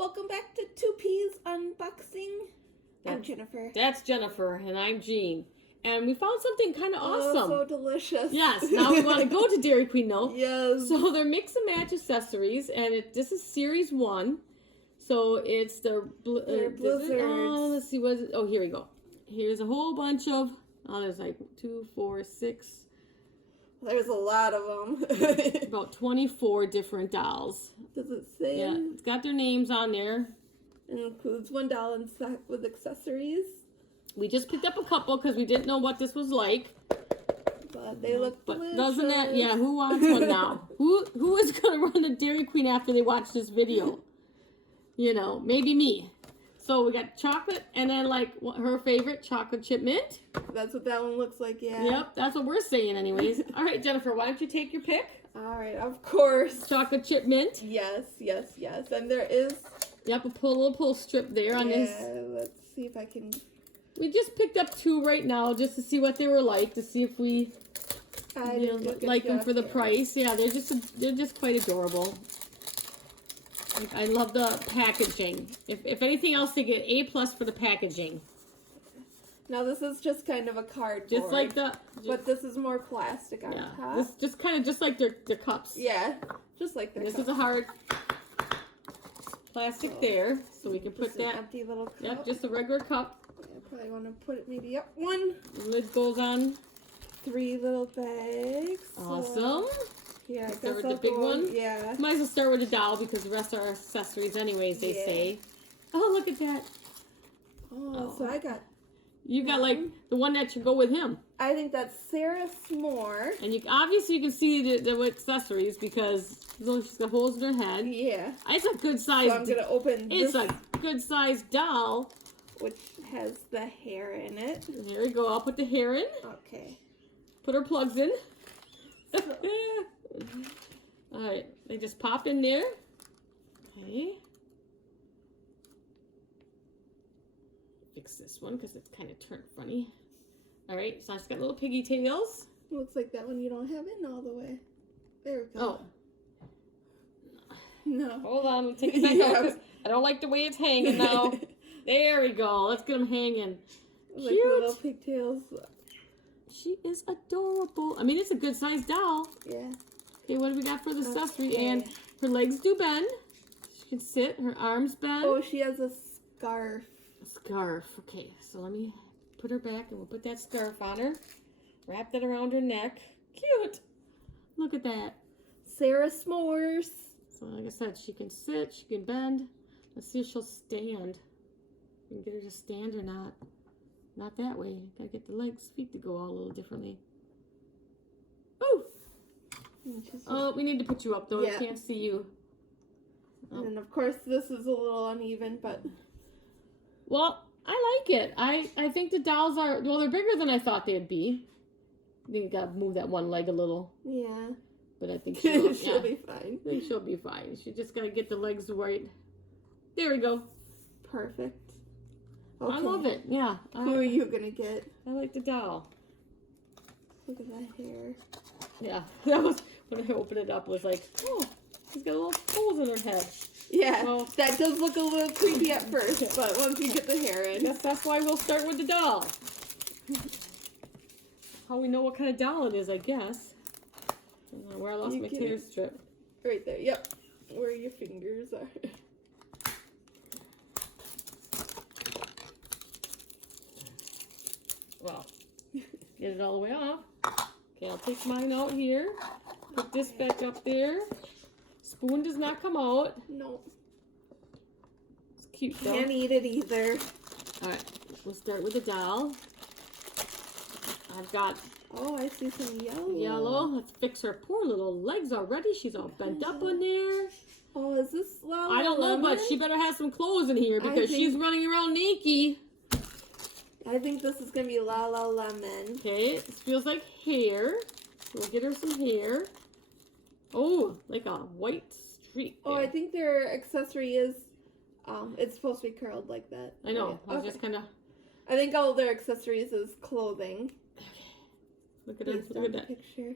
Welcome back to 2P's Unboxing. I'm Jennifer. That's Jennifer, and I'm Jean. And we found something kind of awesome. So delicious. Yes, now we want to go to Dairy Queen, though. Yes. So they're mix and match accessories, and this is Series 1. So it's the Blizzards. let's see, what is it? Oh, here we go. Here's a whole bunch of, there's like 2, 4, 6. There's a lot of them. About 24 different dolls. Does it say? Yeah, it's got their names on there. It includes one doll in stock with accessories. We just picked up a couple because we didn't know what this was like. But they look delicious. Doesn't that, yeah, who wants one now? Who is going to run to Dairy Queen after they watch this video? You know, maybe me. So we got chocolate and then like her favorite, chocolate chip mint. That's what that one looks like, yeah. Yep, that's what we're saying anyways. All right, Jennifer, why don't you take your pick? All right, of course. Chocolate chip mint. Yes. And there is... Yep, a little pull strip there on this. Yeah, let's see if I can... We just picked up 2 right now just to see what they were like, to see if we like them for the price. Yeah, they're just quite adorable. I love the packaging. If anything else, they get A+ for the packaging. Now this is just kind of a cardboard. Just like but this is more plastic on top. This just kind of just like their cups. Yeah, just like their This cups. is a hard plastic there, so we can put just that. An empty little cup. Yep, just a regular cup. I probably want to put it maybe up one. The lid goes on. 3 little bags. Awesome. So, yeah, I guess Start with I'll the big go, one. Yeah. Might as well start with a doll because the rest are accessories anyways, they say. Oh, look at that. Oh, so I got... You got like the one that should go with him. I think that's Sarah S'more. And obviously you can see the accessories because she's got holes in her head. Yeah. It's a good size. So I'm going to open It's this, a good size doll. which has the hair in it. There we go. I'll put the hair in. Okay. Put her plugs in. Alright. They just pop in there. Okay. Fix this one because it's kind of turned funny. Alright. So I just got little piggy tails. Looks like that one you don't have in all the way. There we go. Oh. No. Hold on. We'll take it back out 'cause I don't like the way it's hanging now. There we go. Let's get them hanging. Like Cute. little pigtails. She is adorable. I mean, it's a good sized doll. Yeah. Okay, what do we got for the accessory? Okay. And her legs do bend. She can sit. Her arms bend. Oh, she has a scarf. A scarf. Okay, so let me put her back and we'll put that scarf on her. Wrap that around her neck. Cute. Look at that. Sarah S'mores. So like I said, she can sit. She can bend. Let's see if she'll stand. We can get her to stand or not. Not that way. Gotta get the legs, feet to go all a little differently. Oh! Oh, we need to put you up though. Yeah. I can't see you. And then of course this is a little uneven, but... Well, I like it. I think the dolls are, well, they're bigger than I thought they'd be. I think you gotta move that one leg a little. Yeah. But I think she'll be fine. I think she'll be fine. She just gotta get the legs right. There we go. Perfect. Okay. I love it. Yeah. Who are you gonna get? I like the doll. Look at that hair. Yeah. That was, when I opened it up, it was like, oh, she's got little holes in her head. Yeah, Well, that does look a little creepy at first, but once you get the hair in. that's why we'll start with the doll. How we know what kind of doll it is, I guess. I don't know where I lost my tear strip. Right there, yep. Where your fingers are. Well, get it all the way off. Okay, I'll take mine out here. Put this back up there. Spoon does not come out. No. It's cute though. Can't eat it either. Alright, we'll start with the doll. I've got Oh, I see some yellow. yellow. Let's fix her poor little legs already. She's all bent up on there. Oh, is this Lala I don't know, Lemon? but she better have some clothes in here because she's running around naked. I think this is going to be Lala Lemon. Okay, this feels like hair. We'll get her some hair. Oh, like a white streak. Oh, there. I think their accessory is, it's supposed to be curled like that. I know. Right. I was just kind of. I think all their accessories is clothing. Look at her. Based Look on at the that. picture.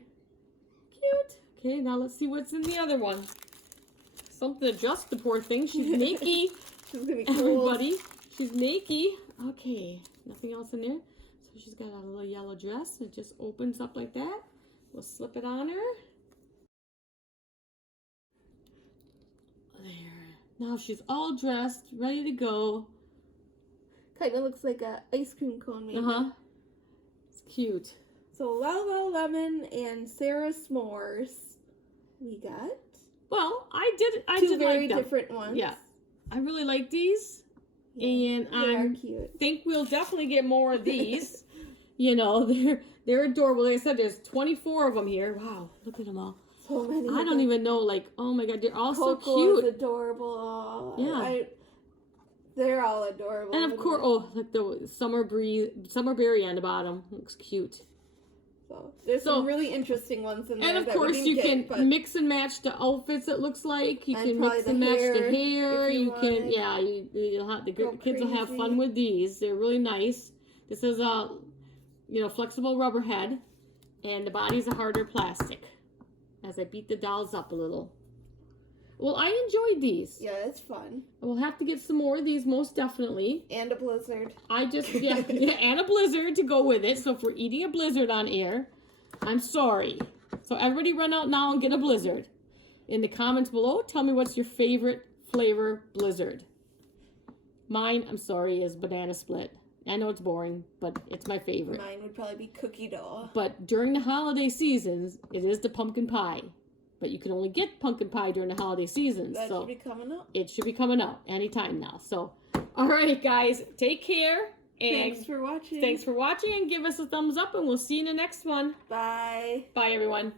Cute. Okay, now let's see what's in the other one. something to adjust the poor thing. She's naked. She's gonna be cold. Everybody, she's naked. Okay, nothing else in there. So she's got a little yellow dress. It just opens up like that. We'll slip it on her. There. Now she's all dressed, ready to go. Kind of looks like a ice cream cone, maybe. It's cute. So Lala Lemon and Sarah S'mores. We got Well, I did two very like them. different ones. Yeah, I really like these, and I think we'll definitely get more of these. You know, they're adorable. Like I said, there's 24 of them here. Wow, look at them all. So many. I don't even know. Like, oh my God, they're all Coco so cute. is adorable. Yeah. They're all adorable. And of course, oh, like the summer berry on the bottom looks cute. So there's some really interesting ones in there. And of course, you can mix and match the outfits. It looks like you can mix and match the hair. You can, yeah, the kids will have fun with these. They're really nice. This is a, flexible rubber head, and the body's a harder plastic. As I beat the dolls up a little. Well, I enjoyed these. Yeah, it's fun. We'll have to get some more of these, most definitely. And a blizzard. And a blizzard to go with it. So if we're eating a blizzard on air, I'm sorry. So everybody run out now and get a blizzard. In the comments below, tell me what's your favorite flavor blizzard. Mine, I'm sorry, is banana split. I know it's boring, but it's my favorite. Mine would probably be cookie dough. But during the holiday seasons, it is the pumpkin pie. But you can only get pumpkin pie during the holiday season. That should be coming up. It should be coming out anytime now. So, all right, guys, take care. And thanks for watching. Thanks for watching. Give us a thumbs up, and we'll see you in the next one. Bye. Bye, everyone.